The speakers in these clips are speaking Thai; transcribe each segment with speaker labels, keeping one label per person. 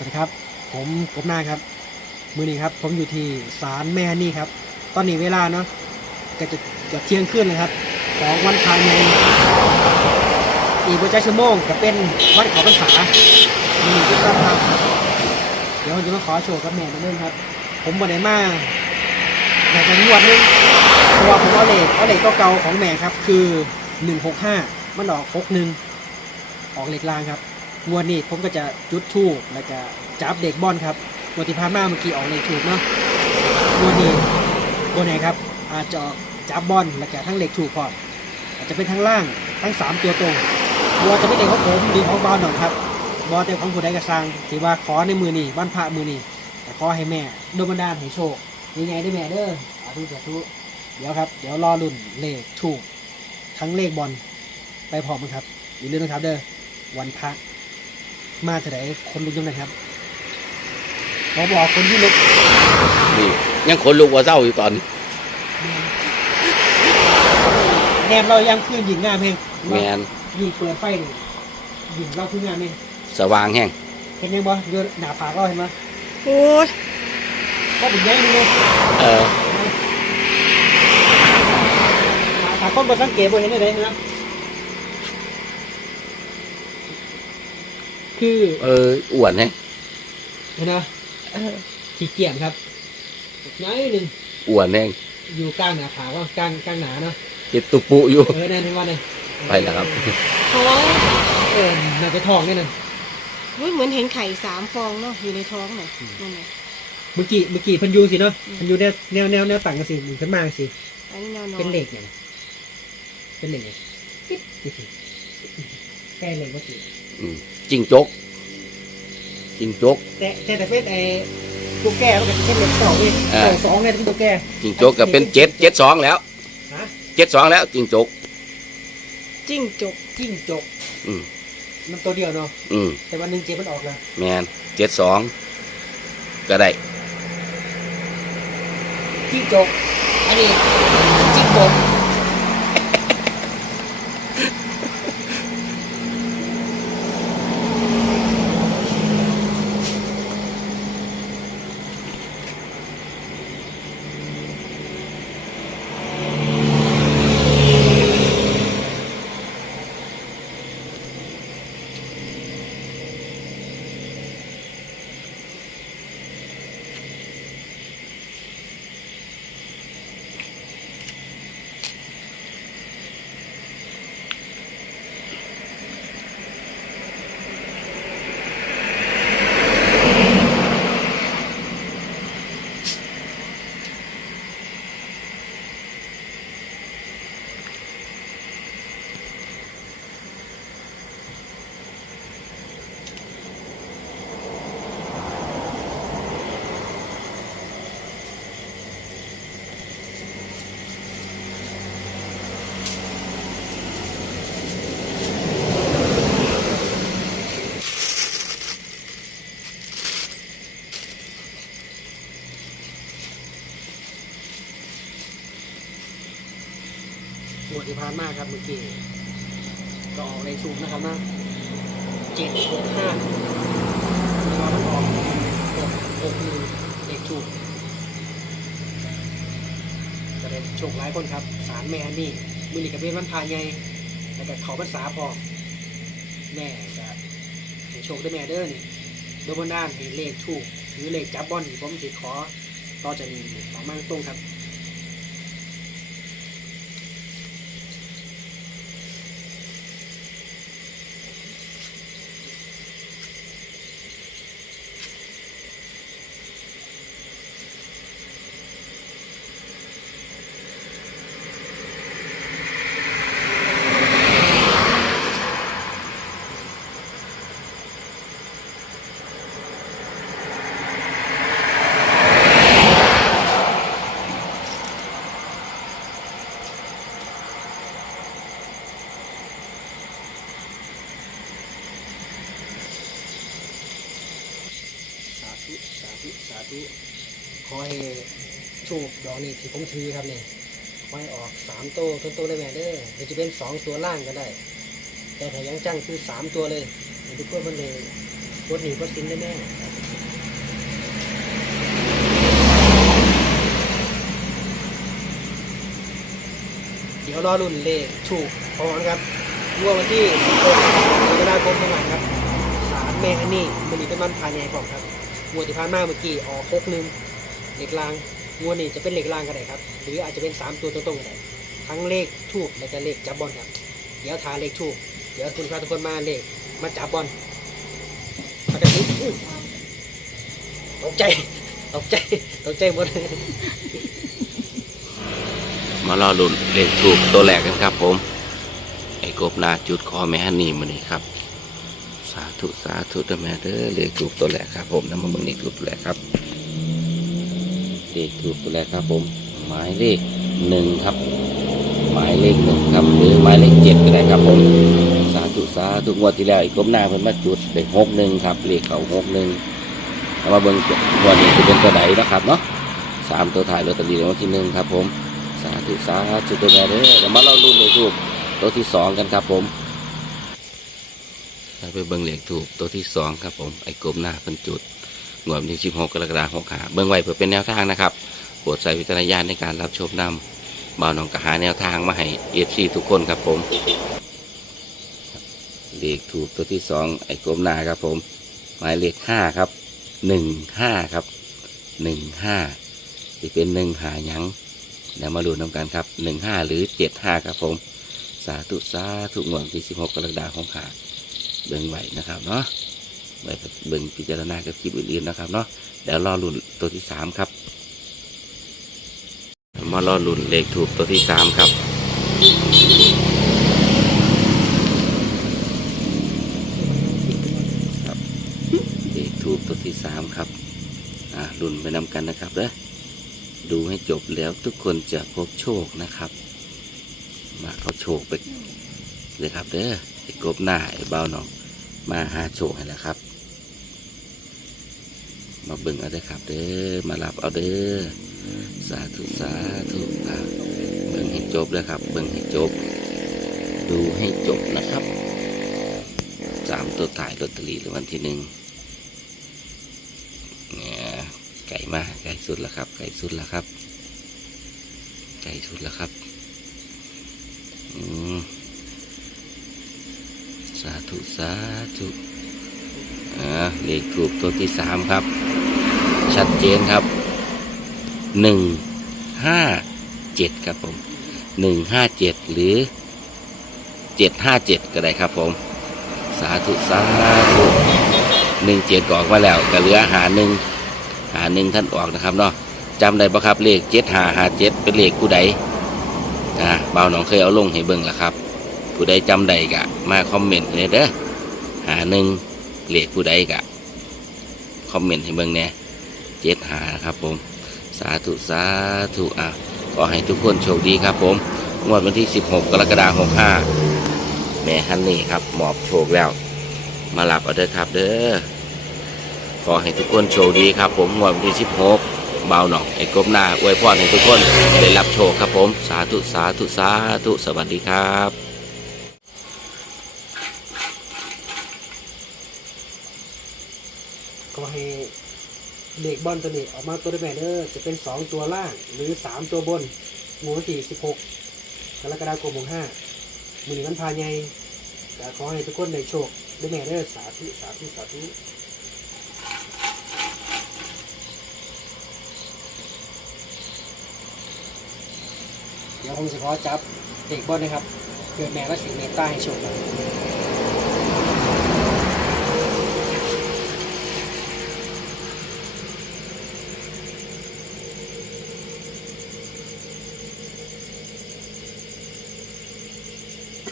Speaker 1: วัสดีครับ ผมกบหน้าครับ มือนี้ครับ ผมอยู่ที่ศาลแม่นี่ครับ ตอนนี้เวลาเนาะก็จะเกือบเที่ยงขึ้นเลยครับ ของวันพายในอีกวันใจชั่วโมงก็เป็นวันขอพรรษามีทุกท่านครับ เดี๋ยวผมจะมาขอโชว์กับแม่นิดนึงครับ ผมบ่ได้มาอยากจะงวดนึงเพราะว่าผมเอาเลขเอาเลขเก่าๆของแม่ครับ คือหนึ่งหกห้ามันออกหกหนึ่งออกเลขล่างครับ งวดนี้ผมก็จะจุดทูบแล้วก็จับเด็กบอลครับงวดที่ผ่านมาเมื่อกี้ออกเลขถูกเนาะงวดนี้บนไหนครับอาจจะออกจับบอลแล้วก็ทั้งเลขถูกพร้อมอาจจะเป็นทั้งล่างทั้งสามตัวตรงบอจะไม่เด็กของผมดีของบอลหน่อยครับบอลแต่ของผู้ใดกระซังที่ว่าขอในมือนี้บ้านพระมือนี้แต่ขอให้แม่โดนบันดาลให้โชคยังไงได้แม่เด้อสาธุสาธุเดี๋ยวครับ เดี๋ยวรอรุ่นเลขถูกทั้งเลขบอลไปพร้อมกันครับอย่าลืมนะครับเด้อวันพระ มาเท่าไหร่คนลุกยังไงครับขอบอกคนที่ลุก
Speaker 2: นี่ยังขนลุกว่าเศร้าอยู่ตอนนี้
Speaker 1: แนมเรายังขึ้นยิงงามเอง
Speaker 2: แมน
Speaker 1: ยิงเปิดไฟนี่ยิงเราขึ้นงามเอง
Speaker 2: สว่างแห้ง
Speaker 1: เห็นยังบ่โยนหนาผากเราเห็นไหม
Speaker 3: โอ้ย
Speaker 1: ก็เป็นยังนี่เลย
Speaker 2: เออ
Speaker 1: ถ้าคนบ่สังเกตบ่เห็นได้เลยนะ คือ
Speaker 2: เอออ้วนแห้ง
Speaker 1: เห็นไหม
Speaker 3: เออ
Speaker 1: ขี้เกียจครับน้อยหนึ่ง
Speaker 2: อ้วนแห้ง
Speaker 1: อยู่กลางหนาผากว่ากลางกลางหนาเนาะ
Speaker 2: เห็ดตุปุอยู่
Speaker 1: เออแน่นอนว่าเนี่ย
Speaker 2: ไปแล้วครับ
Speaker 3: ท้อง
Speaker 1: เออน่าจะทองแน่นอน
Speaker 3: เฮ้ยเหมือนเห็นไข่สามฟองเนาะอยู่ในท้องน่ะนั่นไง
Speaker 1: เมื่อกี้เมื่อกี้เพันอยูสิเนาะ
Speaker 3: อืม
Speaker 1: เพันอยูแนวแนวแนวแนวต่างกันสิหนึ่งขึ้นมาสิ
Speaker 3: อันนี้แนวนอน
Speaker 1: เป็นเหล็กเนี่ยเป็นเหล็กเนี่ยปิ๊บนี่สิแค่เหล็กก็สิ
Speaker 2: อืม จิงจกจิงจก
Speaker 1: แต่แต่แต่เป็นไอ้ตัวแก้มันก็จะเป็นเหล็กสองเลย
Speaker 2: อ่า
Speaker 1: สองสองเนี่ยที่ตัวแก้
Speaker 2: จิงจกก็เป็นเจ็ดเจ็ดสองแล้ว
Speaker 1: ฮะ
Speaker 2: เจ็ดสองแล้วจิงจก
Speaker 3: จิ้งจก
Speaker 1: จิ้งจก
Speaker 2: อืม
Speaker 1: มันตัวเดียวเนาะ
Speaker 2: อืม
Speaker 1: แต่วันหนึ่งเจ็บมันออกแล้ว
Speaker 2: แมนเจ็ดสองก็ได้
Speaker 1: จิ้งจกอันนี้จิ้งจก ผ่านมากครับเมื่อกี้ก็ออกเลขสูงนะครับนะเจ็ดหกห้าแล้วมันออกหกหกหนึ่งเลขถูกก็ได้โชคหลายคนครับ สารแม่นี่มือหนีกับเบนวันพาใหญ่แล้วก็เขาภาษาพอแม่จะให้โชคได้แม่เด้อนี่โดยบนด้านให้เลขถูกถือเลขจับบอลผมติขอต่อจากนี้ต่อมาตรงครับุสาธุสาธุขอให้โชคดอกนี้ที่ผมถือครับนี่ไว้ออกสามตัวทั้งตัวเลยแม่เด้อหรืจะเป็นสองตัวล่างก็ได้ แต่ถ้ายังจังคือสามตัวเลยหรือทุกคนมันเลยวัดหนีวัดสินได้แม่เดี๋ยวรอรุ่นเลขถูกพร้อมครับร่วมวันที่16กรกฎาคมประมานครับสามแม่อันี่มันนี้เป็นมันภายในกล่องครับ งวดที่ผ่านมาเมื่อกี้ออกคกหนึ่งเหล็กลางงวดนี้จะเป็นเหล็กลางก็ได้ครับ หรืออาจจะเป็นสามตัวตรงๆก็ได้ทั้งเลขถูกและก็เลขจับบอลครับ เดี๋ยวทาเลขถูกเดี๋ยวคุณพาทุกคนมาเลขมาจับบอลปกติตกใจตกใจตกใจหมด
Speaker 2: มารอลุนเลขถูกตัวแรกกันครับผม ไอ้กบนาจุดคอแม่ฮันนี่มานี่ครับ ธุสาธุเด้อแม่เด้อเลขถูกตัวแรกครับผมน้ำมันเบิ่งเลขถูกตัวแรกครับเลขถูกตัวแรกครับผม หมายเลขหนึ่งครับ หมายเลขหนึ่งครับหรือหมายเลขเจ็ดก็ได้ครับผมสาธุสาธุงวดที่แล้วอ้กบหน้าเพิ่นมาจุดเลขหกหนึ่งครับเลขเขาหกหนึ่งเอามาเบิ่งงวดนี้จะเป็นตัวไหนนะครับเนาะสามตัวถ่ายลอตเตอรี่รางวัลที่หนึ่งครับผมสาธุสาธุตัวแม่เด้อเดี๋ยวมาเล่ารุ่นเลยถูกตัวที่สองกันครับผม เราไปเบิ่งเหล็กถูกตัวที่สองครับผมไอ้กลมหน้าเป็นจุดงวดวันที่สิบหกกรกฎาคมหกหาเบิ่งไว้เพื่อเป็นแนวทางนะครับโปรดใช้วิจารณญาณในการรับชมนำบ่าวหนองกระหาแนวทางมาให้เอฟซีทุกคนครับผมเลขถูกตัวที่สองไอ้กลมหน้าครับผมหมายเลขห้าครับหนึ่งห้าครับหนึ่งห้าจะเป็นหนึ่งหาหยังเดี๋ยวมาดูน้ำกันครับหนึ่งห้าหรือเจ็ดห้าครับผม สาธุสาธุงวดที่สิบหกกรกฎาคมขา เบิ่งไหวนะครับเนาะไว้เบิ่งพิจารณากับคลิปอื่นๆนะครับเนาะเดี๋ยวรอลุ่นตัวที่สามครับมารอลุ่นเลขถูกตัวที่สามครับครับเลขถูกตัวที่สามครับอ่าลุ่นไปนำกันนะครับเด้อดูให้จบแล้วทุกคนจะพบโชคนะครับ มาเอาโชคไปเลยครับเด้อไอ้กบหน้าไอ้เบาหนอง มาหาโชคให้แล้วครับ มาเบิ่งเอาเด้อครับเด้อมารับเอาเด้อสาธุสาธุอะเบิ่งให้จบเลยครับ เบิ่งให้จบ ดูให้จบนะครับสามตัวถ่ายลอตเตอรี่รางวัลที่หนึ่งเนี่ยไก่มาไก่สุดแล้วครับ ไก่สุดแล้วครับ ไก่สุดแล้วครับอืม สาธุ สาธุอ่าเลขถูกตัวที่สามครับ ชัดเจนครับหนึ่งห้าเจ็ดครับผมหนึ่งห้าเจ็ดหรือเจ็ดห้าเจ็ดก็ได้ครับผม สาธุ สาธุหนึ่งเจ็ดออกมาแล้วก็เหลือหาหนึ่งหาหนึ่งท่านออกนะครับเนาะจำได้ปะครับเลขเจ็ดหาหาเจ็ดเป็นเลขผู้ใดอ่าบ่าวหนองเคยเอาลงให้เบิ่งแล้วครับ ผู้ใดจำได้กะ มาคอมเมนต์เลยเด้อหาหนึ่งเลขผู้ใดกะ คอมเมนต์ให้เบิ่งเนี่ยเจ็ดหาครับผม สาธุสาธุอะขอให้ทุกคนโชคดีครับผมงวดวันที่ 16 กรกฎาคม65แม่ฮันนี่ครับหมอบโชคแล้ว มาหลับเอาเด้อครับเด้อขอให้ทุกคนโชคดีครับผมงวดวันที่ 16 เบาหนองไอ้กบหน้าอวยพรให้ทุกคนได้รับโชคครับผม สาธุสาธุสาธุสวัสดีครับ
Speaker 1: ให้เลขบอลตัวนี้ออกมาตัวได้แม่เด้อจะเป็นสองตัวล่างหรือสามตัวบนงวดวันที่สิบหกกรกฎาคมหกห้ามือนี้มันพาไงแต่ขอให้ทุกคนได้โชคได้แม่เด้อสาธุสาธุสาธุเดี๋ยวผมจะขอจับเด็กบอลนะครับเกิดแม่และสีเมตตาให้โชค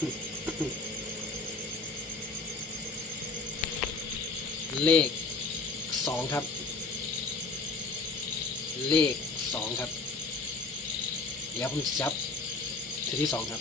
Speaker 1: เลขสองครับ เลขสองครับ เดี๋ยวผมจับที่สองครับ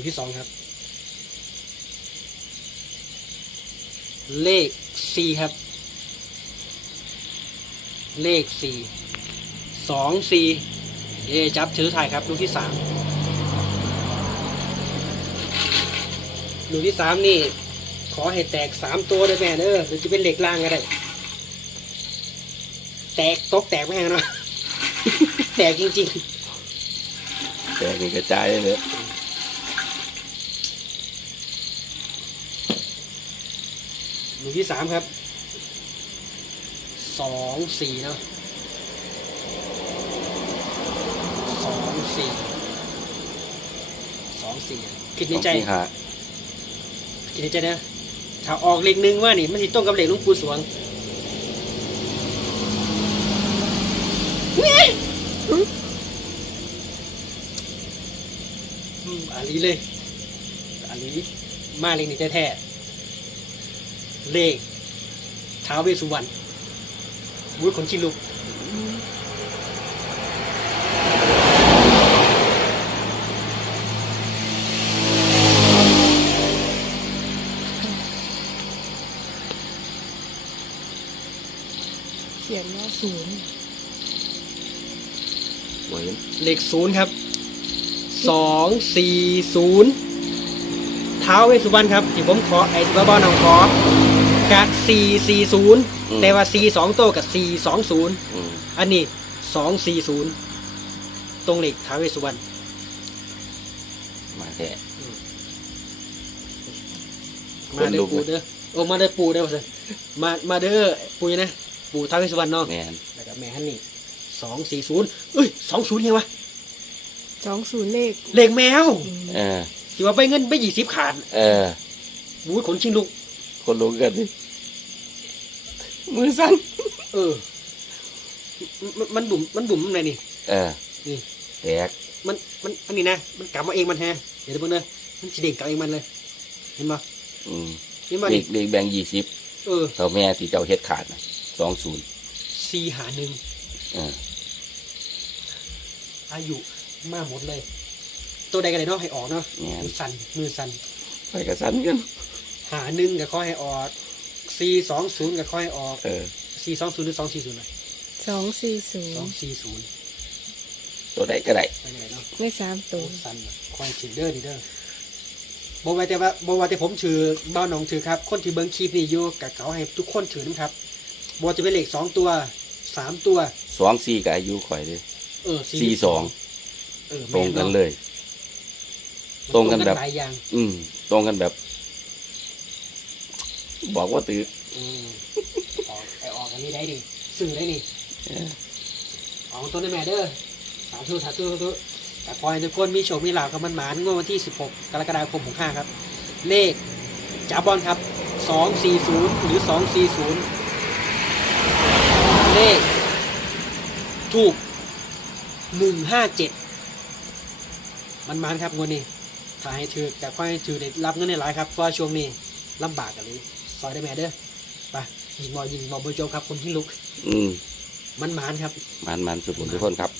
Speaker 1: หลูกที่สองครับ เลขสี่ครับ เลขสี่สองสี่เอจับถือถ่ายครับลูกที่สามลูกที่สามนี่ ขอให้แตกสามตัวเลยแม่เด้อหรือจะเป็นเหล็กล่างก็ได้ แตกตกแตกไม่แห้งเนาะแตกจริง ๆ
Speaker 2: แต่นี่กระจายเลย
Speaker 1: ๆ ลูกที่สามครับสองสี่เนาะสองสี่สองสี่คิดในใจ
Speaker 2: สองสี่ห้า
Speaker 1: คิดในใจนะถ้าออกเลขหนึ่งว่านี่มันสิต้องกับเลขหลุงปู่สวงอืมอันนี้เลยอันนี้มาเลขนี้แท้ๆ เลขท้าวเวสสุวรรณวุ้ยคนขี้ลุก
Speaker 3: เขียนว่าศูนย์
Speaker 2: บ่เห็น
Speaker 1: เลขศูนย์ครับสองสี่ศูนย์ท้าวเวสสุวรรณครับที่ผมขอไอ้ที่บ้าบ้านของขอ กะสี่สี่ศูนย์แต่ว่าสี่สองโตวกับสี่สองศูนย์
Speaker 2: อืม
Speaker 1: อันนี้สองสี่ศูนย์ตรงเหล็กท้าวเวสสุวรรณ
Speaker 2: มาแท้
Speaker 1: มาเด้อ
Speaker 2: คนลุก
Speaker 1: ปูเด้อโอ้มาเด้อปูเด้อว่าซั่นมามาเด้อปูนะ ปูท้าวเวสสุวรรณเนาะ
Speaker 2: แม่น
Speaker 1: แล้วก็แม่ฮันนี่สองสี่ศูนย์เอ้ยสองศูนย์ยังวะ
Speaker 3: สองศูนย์เลข
Speaker 1: เลขแมว
Speaker 2: เออ
Speaker 1: ที่ว่าไปเงินไปยี่สิบขาด
Speaker 2: เออ
Speaker 1: บู๊ขนชิงลุก
Speaker 2: คนรู้กันดิ มือสั่น
Speaker 1: เออ มันมันบุ่มมันบุ่มอะไรนี่
Speaker 2: เออ
Speaker 1: นี่
Speaker 2: แตก
Speaker 1: มันมันอันนี้นะ มันกลับมาเองมันแฮะเดี๋ยวเดี๋ยวเพิ่งเนอะมันสีเด่งกลับเองมันเลย เห็นปะ
Speaker 2: อืม
Speaker 1: เห็นปะ
Speaker 2: เด็
Speaker 1: นี่
Speaker 2: กเด็กแบ่งยี่สิบ
Speaker 1: เออ
Speaker 2: เท่าแม่ที่เจ้าเฮ็ดขาดนะสองศูนย์
Speaker 1: สี่หาหนึ่ง
Speaker 2: เออ
Speaker 1: อายุมาหมดเลย ตัวใดกันเลยเนาะให้ออกเนาะ
Speaker 2: แม่น
Speaker 1: มือสั่นมือสั่น
Speaker 2: ไปกระสันกัน
Speaker 1: หาหนึ่งกับข้อให้ออก สี่สองศูนย์กับข้อให้ออก
Speaker 2: เออ
Speaker 1: สี่สองศูนย์หรือสองสี่ศูนย์เลย
Speaker 3: สองสี่ศู
Speaker 1: สอง
Speaker 3: นย์
Speaker 1: สี่ศูนย์
Speaker 2: ตัวใดก็ได้
Speaker 1: ไปไหนเนาะ
Speaker 3: ไม่สามตัว
Speaker 1: สันน่ะคอยถือเด้อดีเด้อบอกไว้แต่ว่าบอกว่าแต่ผมถือบ้านหนองถือครับ คนที่เบิ้งคลิปนี่อยู่กับเขาให้ทุกคนถือนะครับบอกจะเป็นเลขสองตัวสามตัว
Speaker 2: สองสี่กับอายุข่อยเลย
Speaker 1: เออ
Speaker 2: สี่สอง
Speaker 1: เออ
Speaker 2: ตรงกัน
Speaker 1: แม่าะ
Speaker 2: เลย ตรงกันแบบ
Speaker 1: หลายอย่าง
Speaker 2: อืม ตรงกันแบบ บอกว่าตื่น
Speaker 1: อืมออกไอออกอันนี้ได้ดิสื่อได้นี่
Speaker 2: เออ
Speaker 1: ออกตัวในแม่เด้อสาธุสาธุสาธุแต่พอให้ทุกคนมีโชคมีลาภกับมันหมานงวดวันที่ 16 กรกฎาคม65ครับ เลขจาบอลครับ 240 หรือ 240 เลข ถูก 157 มันมันครับงวดนี้ถ้าให้ถือแต่ค่อยให้ถือได้รับเงินในหลายครับเพราะว่าช่วงนี้ลำบากกันเลย ซอยได้แม่เด้อไปยิงมอยิงมอบนโจมครับคนที่ลุก
Speaker 2: อืม
Speaker 1: มันมันครับ
Speaker 2: มันมันสุดผลทุกคนครับ